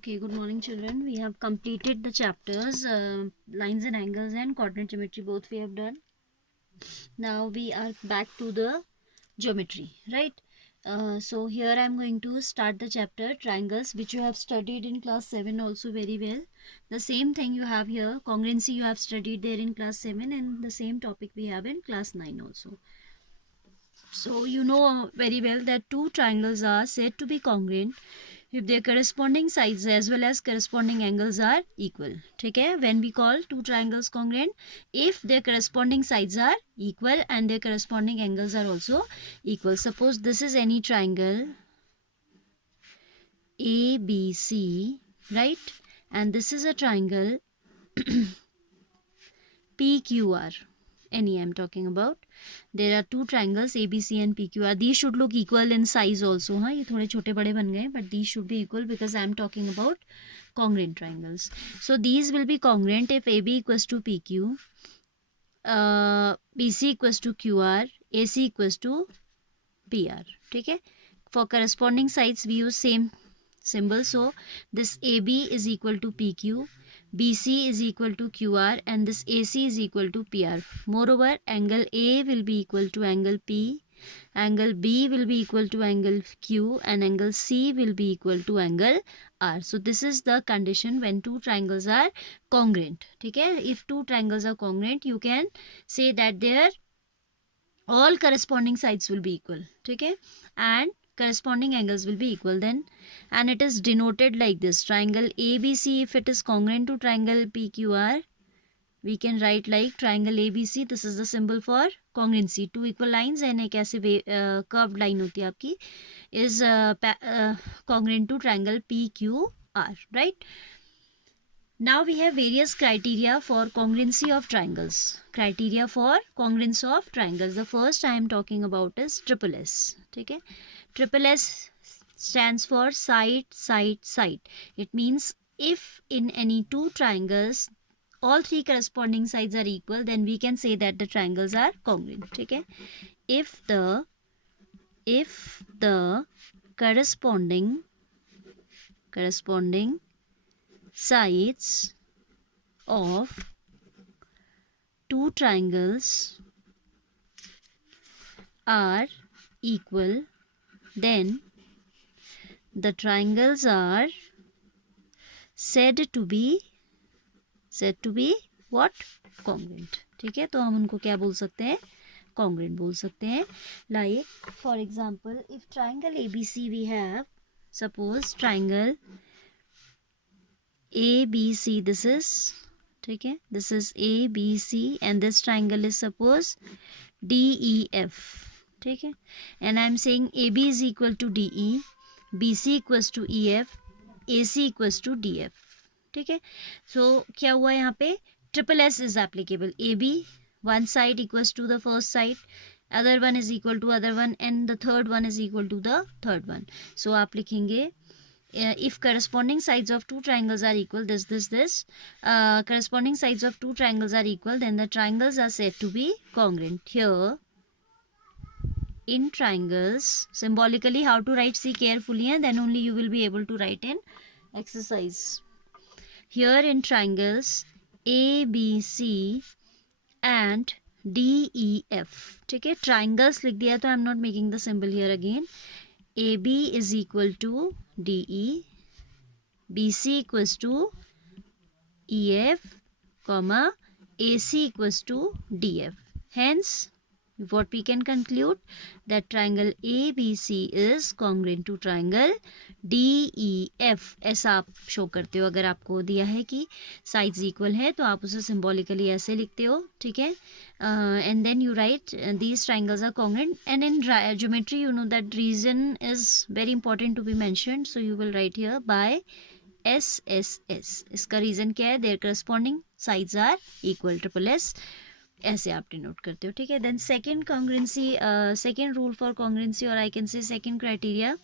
Okay, good morning children. We have completed the chapters lines and angles and coordinate geometry, both we have done. Now we are back to the geometry, right? So here I am going to start the chapter triangles, which you have studied in class 7 also very well. The same thing you have here, congruency you have studied there in class 7, and the same topic we have in class 9 also. So you know very well that two triangles are said to be congruent if their corresponding sides as well as corresponding angles are equal. ठीक है, when we call two triangles congruent if their corresponding sides are equal and their corresponding angles are also equal. Suppose this is any triangle ABC, right, and this is a triangle PQR. Any I'm talking about. There are two triangles ABC and PQR. These should look equal in size also. हाँ, ये थोड़े छोटे बड़े बन गए, but these should be equal because I am talking about congruent triangles. So these will be congruent if AB equals to PQ, BC equals to QR, AC equals to PR. ठीक है? For corresponding sides we use same symbol. So this AB is equal to PQ, BC is equal to QR, and this AC is equal to PR. Moreover, angle A will be equal to angle P, angle B will be equal to angle Q, and angle C will be equal to angle R. So this is the condition when two triangles are congruent. Okay? If two triangles are congruent, you can say that their all corresponding sides will be equal. Okay? And corresponding angles will be equal then, and it is denoted like this: triangle ABC, if it is congruent to triangle PQR, we can write like triangle ABC. This is the symbol for congruency. Two equal lines and एक ऐसे curved line होती है आपकी, is congruent to triangle PQR, right? Now we have various criteria for congruency of triangles. Criteria for congruence of triangles. The first I am talking about is triple S. ठीक है? Triple S stands for side, side, side. It means if in any two triangles all three corresponding sides are equal, then we can say that the triangles are congruent. ठीक है? If the corresponding sides of two triangles are equal, then the triangles are said to be what? Congruent. ठीक है, तो हम उनको क्या बोल सकते हैं? Congruent बोल सकते हैं. Like for example, if triangle ABC we have, suppose triangle ABC, this is, ठीक है, this is ABC and this triangle is suppose DEF. ठीक है, and I am saying AB is equal to DE, BC equals to EF, AC equals to DF. ठीक है, so क्या हुआ यहाँ पे? Triple S is applicable. AB one side equals to the first side, other one is equal to other one, and the third one is equal to the third one. So आप लिखेंगे if corresponding sides of two triangles are equal, this corresponding sides of two triangles are equal, then the triangles are said to be congruent. Here in triangles, symbolically how to write, see carefully, and then only you will be able to write in exercise. Here in triangles ABC and DEF, ठीक है, triangles लिख दिया तो I am not making the symbol here again. AB is equal to DE, BC equals to EF, comma AC equals to DF. Hence, what we can conclude that triangle ABC is congruent to triangle DEF. ऐसा आप show करते हो. अगर आपको दिया है कि sides equal है तो आप उसे सिम्बॉलिकली ऐसे लिखते हो. ठीक है, and then you write these triangles are congruent. And in geometry you know that reason is very important to be mentioned, so you will write here by SSS. इसका रीजन क्या है? There corresponding sides are equal. Triple S ऐसे आप denote करते हो. ठीक है, then second congruency, second rule for congruency, और I can say second criteria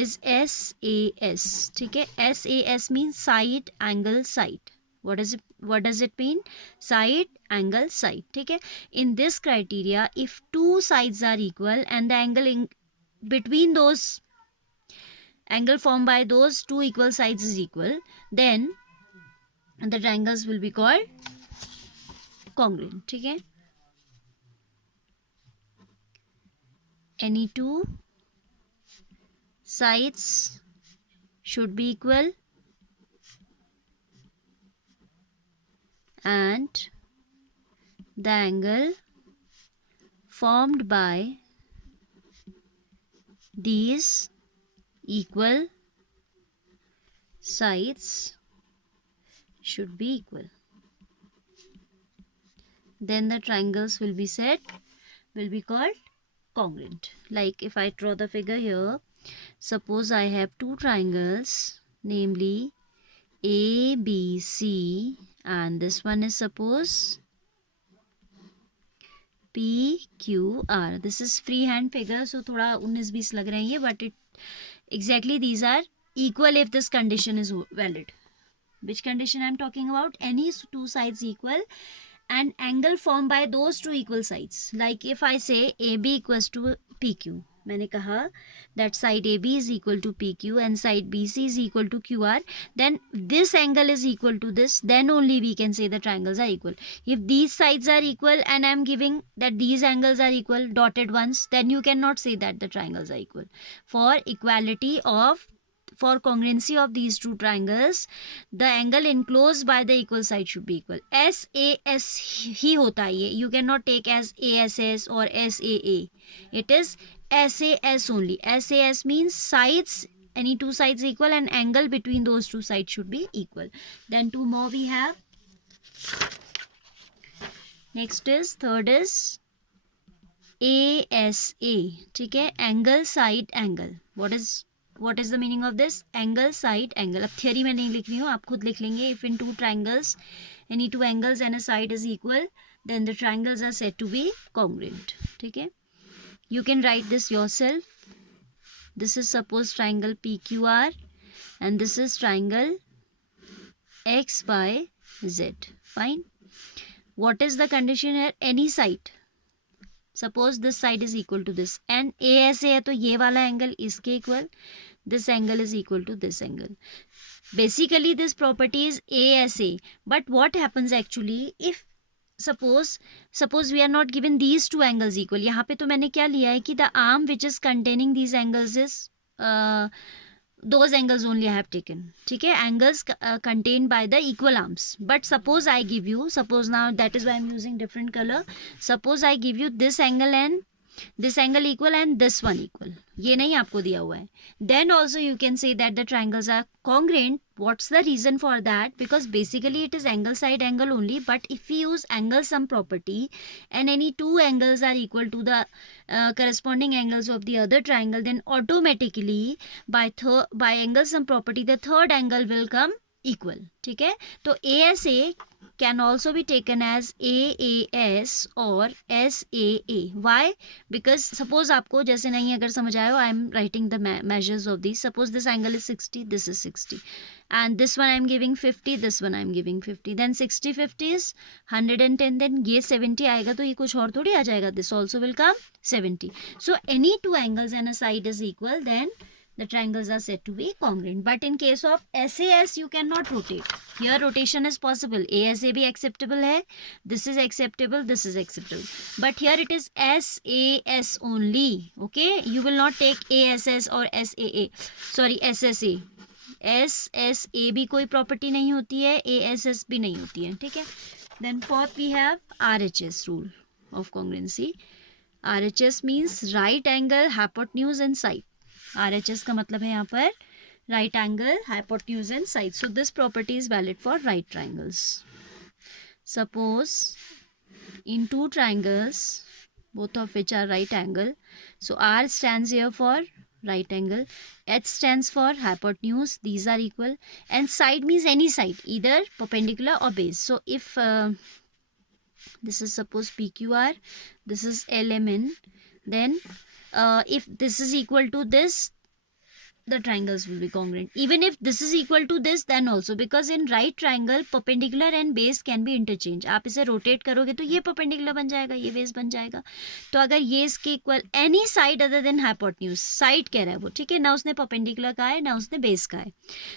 is SAS. ठीक है, SAS means side angle side. what does it mean? Side angle side. ठीक है, in this criteria if two sides are equal and the angle in between those angle formed by those two equal sides is equal, then the triangles will be called congruent. ठीक है, any two sides should be equal and the angle formed by these equal sides should be equal. Then the triangles will be called congruent. Like if I draw the figure here, suppose I have two triangles, namely A, B, C, and this one is suppose P, Q, R. This is free hand figure, so थोड़ा 19-20 लग रहे हैं ये, but it exactly these are equal if this condition is valid. Which condition I am talking about? Any two sides equal and angle formed by those two equal sides. Like if I say AB equals to PQ, मैंने कहा that side AB is equal to PQ and side BC is equal to QR, then this angle is equal to this, then only we can say the triangles are equal. If these sides are equal and I am giving that these angles are equal, dotted ones, then you cannot say that the triangles are equal. For congruency of these two triangles, the angle enclosed by the equal side should be equal. SAS ही होता है ये, you cannot take as ASS or SAA. It is SAS only. SAS means sides, any two sides equal and angle between those two sides should be equal. Then two more we have. Third is ASA. ठीक है, angle side angle. What is the meaning of this? Angle side angle. अब theory में नहीं लिख रही हूँ, आप खुद लिख लेंगे. If in two triangles, any two angles and a side is equal, then the triangles are said to be congruent. ठीक है, you can write this yourself. This is suppose triangle PQR and this is triangle XYZ. Fine. What is the condition here? Any side. Suppose this side is equal to this and ASA है तो ये वाला angle इसके equal, this angle is equal to this angle. Basically this property is ASA, but what happens actually if suppose we are not given these two angles equal. यहाँ पे तो मैंने क्या लिया है कि the arm which is containing these angles is those angles only I have taken. ठीक है, angles contained by the equal arms. But suppose I give you, suppose now that is why I am using different color. Suppose I give you this angle and this angle equal and this one equal. ये नहीं आपको दिया हुआ है. Then also you can say that the triangles are congruent. What's the reason for that? Because basically it is angle side angle only, but if we use angle sum property and any two angles are equal to the corresponding angles of the other triangle, then automatically by angle sum property the third angle will come equal. ठीक है, तो ASA can also be taken as AAS or SAA. Why? Because suppose आपको जैसे नहीं अगर समझ आए हो, I am writing the measures of these. Suppose this angle is 60, this is 60, and this one I am giving 50, this one I am giving 50. Then 60 50 is 110. Then ये 70 आएगा तो ये कुछ और थोड़ी आ जाएगा. This also will come 70. So any two angles and a side is equal, then the triangles are said to be congruent. But in case of SAS, you cannot rotate. Here rotation is possible. ASA भी acceptable है. This is acceptable. This is acceptable. But here it is SAS only. Okay, you will not take ASS or SAA. Sorry, SSA. SSA भी कोई property नहीं होती है. ASS भी नहीं होती है. ठीक है. Then fourth we have RHS rule of congruency. RHS means right angle, hypotenuse and side. RHS का मतलब है यहाँ पर right angle, hypotenuse and side. So this property is valid for right triangles. Suppose in two triangles, both of which are right angle, so R stands here for right angle, H stands for hypotenuse, these are equal, and side means any side, either perpendicular or base. So if this is suppose PQR, this is LMN, then if this is equal to this, the triangles will be congruent. Even if this is equal to this, then also, because in right triangle perpendicular and base can be interchanged. आप इसे rotate करोगे तो ये perpendicular बन जाएगा, ये base बन जाएगा. तो अगर ये इसके equal any side other than hypotenuse, side कह रहा है वो, ठीक है, ना उसने perpendicular कहा है ना उसने base कहा है.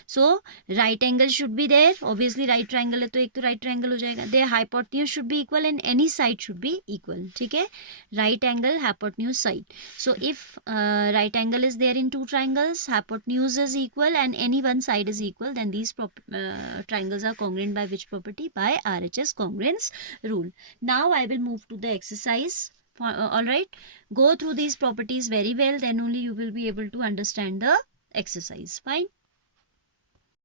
So right angle should be there. Obviously right triangle है तो एक तो right triangle हो जाएगा. Their hypotenuse should be equal and any side should be equal. ठीक है, right angle, hypotenuse, side. So if right angle is there in two triangles, hypotenuse is equal and any one side is equal, then these triangles are congruent by which property? By RHS congruence rule. Now I will move to the exercise. All right, go through these properties very well, then only you will be able to understand the exercise. Fine.